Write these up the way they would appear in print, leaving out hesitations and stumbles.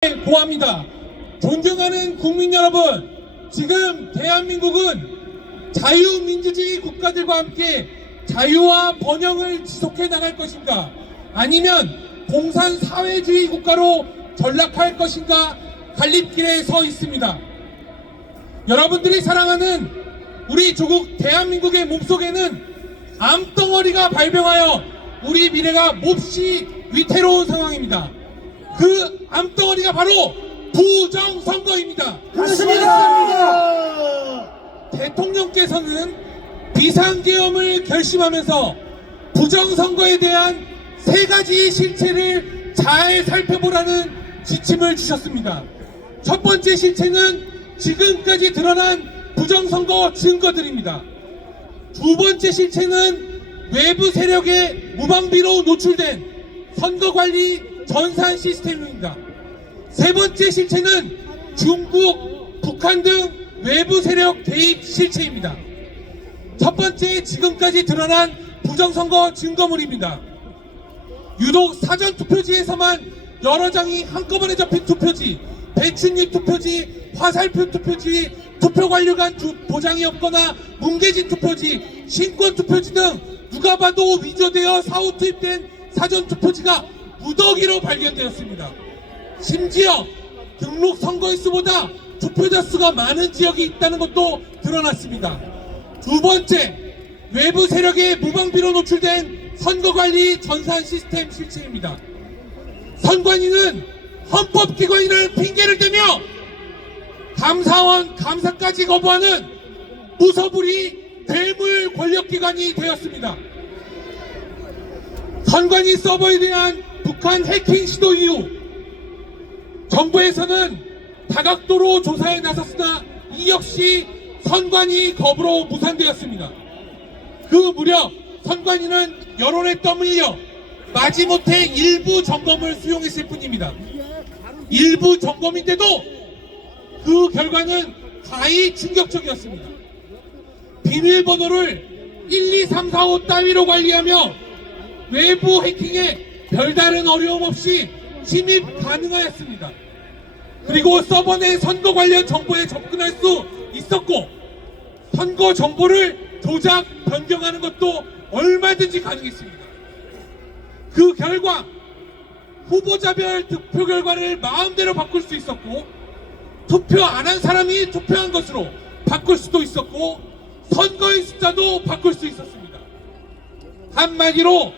고합니다. 존경하는 국민 여러분, 지금 대한민국은 자유민주주의 국가들과 함께 자유와 번영을 지속해 나갈 것인가, 아니면 공산사회주의 국가로 전락할 것인가 갈림길에 서 있습니다. 여러분들이 사랑하는 우리 조국 대한민국의 몸속에는 암덩어리가 발병하여 우리 미래가 몹시 위태로운 상황입니다. 그 암덩어리가 바로 부정선거입니다. 그렇습니다. 대통령께서는 비상계엄을 결심하면서 부정선거에 대한 세 가지 실체를 잘 살펴보라는 지침을 주셨습니다. 첫 번째 실체는 지금까지 드러난 부정선거 증거들입니다. 두 번째 실체는 외부 세력의 무방비로 노출된 선거관리 전산 시스템입니다. 세 번째 실체는 중국, 북한 등 외부 세력 개입 실체입니다. 첫 번째, 지금까지 드러난 부정선거 증거물입니다. 유독 사전투표지에서만 여러 장이 한꺼번에 접힌 투표지, 배춧잎 투표지, 화살표 투표지, 투표관료간 도장이 없거나 뭉개진 투표지, 신권투표지 등 누가 봐도 위조되어 사후 투입된 사전투표지가 무더기로 발견되었습니다. 심지어 등록 선거인수보다 투표자 수가 많은 지역이 있다는 것도 드러났습니다. 두 번째, 외부 세력의 무방비로 노출된 선거관리 전산 시스템 실체입니다. 선관위는 헌법기관이라는 핑계를 대며 감사원 감사까지 거부하는 무서불이 괴물 권력기관이 되었습니다. 선관위 서버에 대한 북한 해킹 시도 이후 정부에서는 다각도로 조사에 나섰으나 이 역시 선관위 거부로 무산되었습니다. 그 무렵 선관위는 여론에 떠밀려 마지못해 일부 점검을 수용했을 뿐입니다. 일부 점검인데도 그 결과는 가히 충격적이었습니다. 비밀번호를 1, 2, 3, 4, 5 따위로 관리하며 외부 해킹에 별다른 어려움 없이 침입 가능하였습니다. 그리고 서버 내 선거 관련 정보에 접근할 수 있었고, 선거 정보를 조작, 변경하는 것도 얼마든지 가능했습니다. 그 결과 후보자별 득표 결과를 마음대로 바꿀 수 있었고, 투표 안 한 사람이 투표한 것으로 바꿀 수도 있었고, 선거인 숫자도 바꿀 수 있었습니다. 한마디로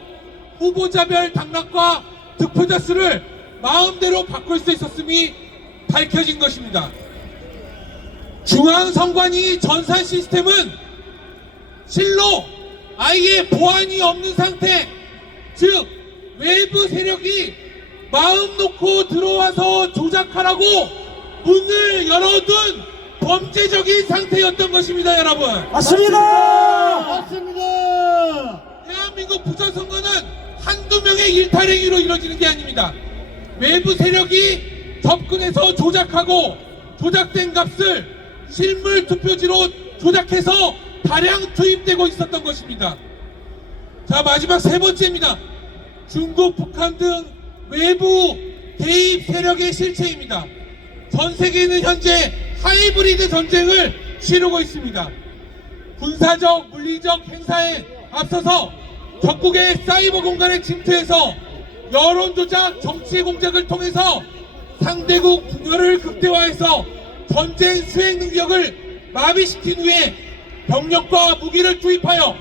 후보자별 당락과 득표자 수를 마음대로 바꿀 수 있었음이 밝혀진 것입니다. 중앙선관위 전산 시스템은 실로 아예 보안이 없는 상태, 즉 외부 세력이 마음 놓고 들어와서 조작하라고 문을 열어둔 범죄적인 상태였던 것입니다. 여러분, 맞습니다. 대한민국 부정선거는 한두 명의 일탈행위로 이루어지는 게 아닙니다. 외부 세력이 접근해서 조작하고 조작된 값을 실물 투표지로 조작해서 다량 투입되고 있었던 것입니다. 자, 마지막 세 번째입니다. 중국, 북한 등 외부 개입 세력의 실체입니다. 전 세계는 현재 하이브리드 전쟁을 치르고 있습니다. 군사적, 물리적 행사에 앞서서 적국의 사이버 공간에 침투해서 여론조작, 정치 공작을 통해서 상대국 분열을 극대화해서 전쟁 수행 능력을 마비시킨 후에 병력과 무기를 투입하여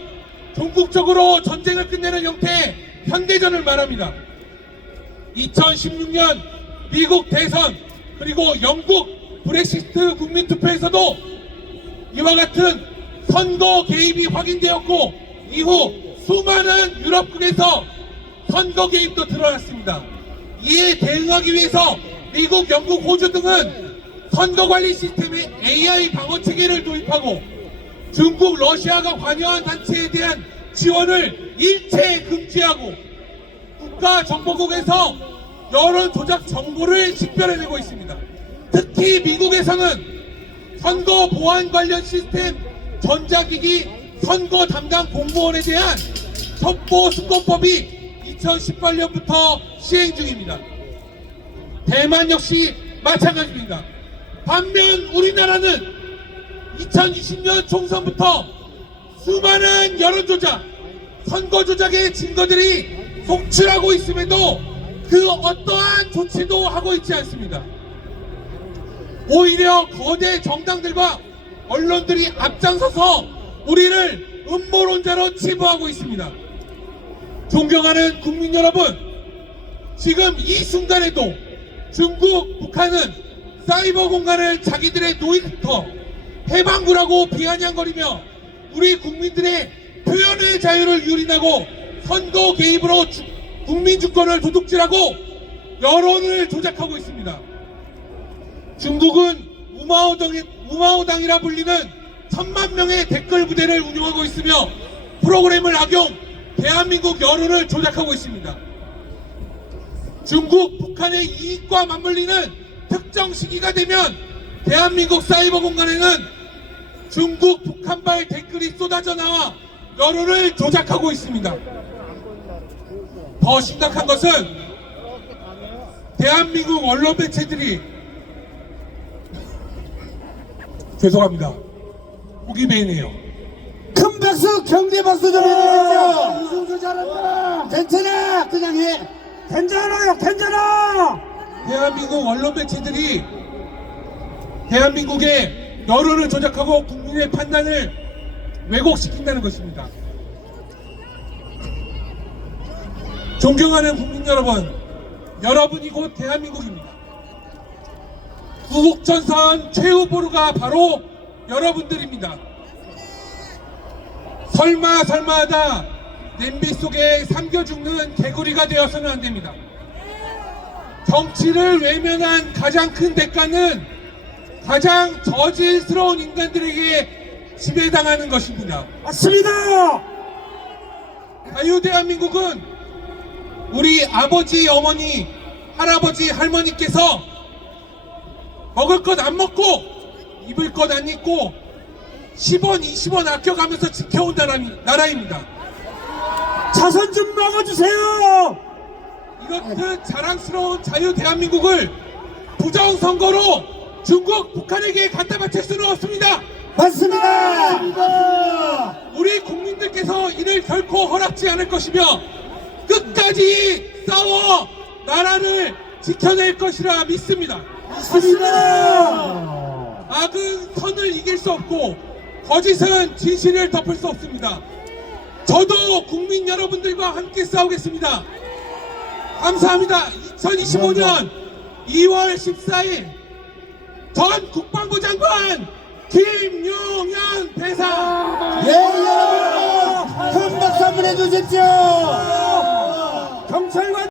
전국적으로 전쟁을 끝내는 형태의 현대전을 말합니다. 2016년 미국 대선, 그리고 영국 브렉시트 국민투표에서도 이와 같은 선거 개입이 확인되었고, 이후 수많은 유럽국에서 선거 개입도 드러났습니다. 이에 대응하기 위해서 미국, 영국, 호주 등은 선거관리 시스템에 AI 방어체계를 도입하고 중국, 러시아가 관여한 단체에 대한 지원을 일체 금지하고 국가정보국에서 여론 조작 정보를 식별해내고 있습니다. 특히 미국에서는 선거 보안 관련 시스템 전자기기 선거 담당 공무원에 대한 첩보 수권법이 2018년부터 시행 중입니다. 대만 역시 마찬가지입니다. 반면 우리나라는 2020년 총선부터 수많은 여론조작, 선거조작의 증거들이 속출하고 있음에도 그 어떠한 조치도 하고 있지 않습니다. 오히려 거대 정당들과 언론들이 앞장서서 우리를 음모론자로 치부하고 있습니다. 존경하는 국민 여러분, 지금 이 순간에도 중국, 북한은 사이버 공간을 자기들의 노예터, 해방구라고 비아냥거리며 우리 국민들의 표현의 자유를 유린하고 선거 개입으로 국민 주권을 도둑질하고 여론을 조작하고 있습니다. 중국은 우마오당이라 불리는 1000만 명의 댓글 부대를 운영하고 있으며 프로그램을 악용, 대한민국 여론을 조작하고 있습니다. 중국, 북한의 이익과 맞물리는 특정 시기가 되면 대한민국 사이버 공간에는 중국, 북한발 댓글이 쏟아져 나와 여론을 조작하고 있습니다. 더 심각한 것은 대한민국 언론 매체들이 죄송합니다. 보기 배이네요. 큰 박수, 경대 박수 좀 해주십시오. 이승수 잘한다. 괜찮아, 그냥 해. 괜찮아요, 괜찮아. 대한민국 언론 매체들이 대한민국의 여론을 조작하고 국민의 판단을 왜곡시킨다는 것입니다. 존경하는 국민 여러분, 여러분이 곧 대한민국입니다. 구국전선 최후보루가 바로 여러분들입니다. 설마 하다 냄비 속에 삼겨 죽는 개구리가 되어서는 안 됩니다. 정치를 외면한 가장 큰 대가는 가장 저질스러운 인간들에게 지배당하는 것입니다. 맞습니다. 자유대한민국은 우리 아버지, 어머니, 할아버지, 할머니께서 먹을 것 안 먹고 입을 것 안 입고 10원, 20원 아껴가면서 지켜온 나라입니다. 자선 좀 막아주세요. 이렇듯 자랑스러운 자유 대한민국을 부정선거로 중국, 북한에게 갖다 바칠 수는 없습니다. 맞습니다. 우리 국민들께서 이를 결코 허락지 않을 것이며 끝까지 싸워 나라를 지켜낼 것이라 믿습니다. 맞습니다. 악은 선을 이길 수 없고 거짓은 진실을 덮을 수 없습니다. 저도 국민 여러분들과 함께 싸우겠습니다. 감사합니다. 2025년 2월 14일 전 국방부 장관 김용현 대사. 예, 여러분, 큰 박수 한번 해주십시오. 경찰관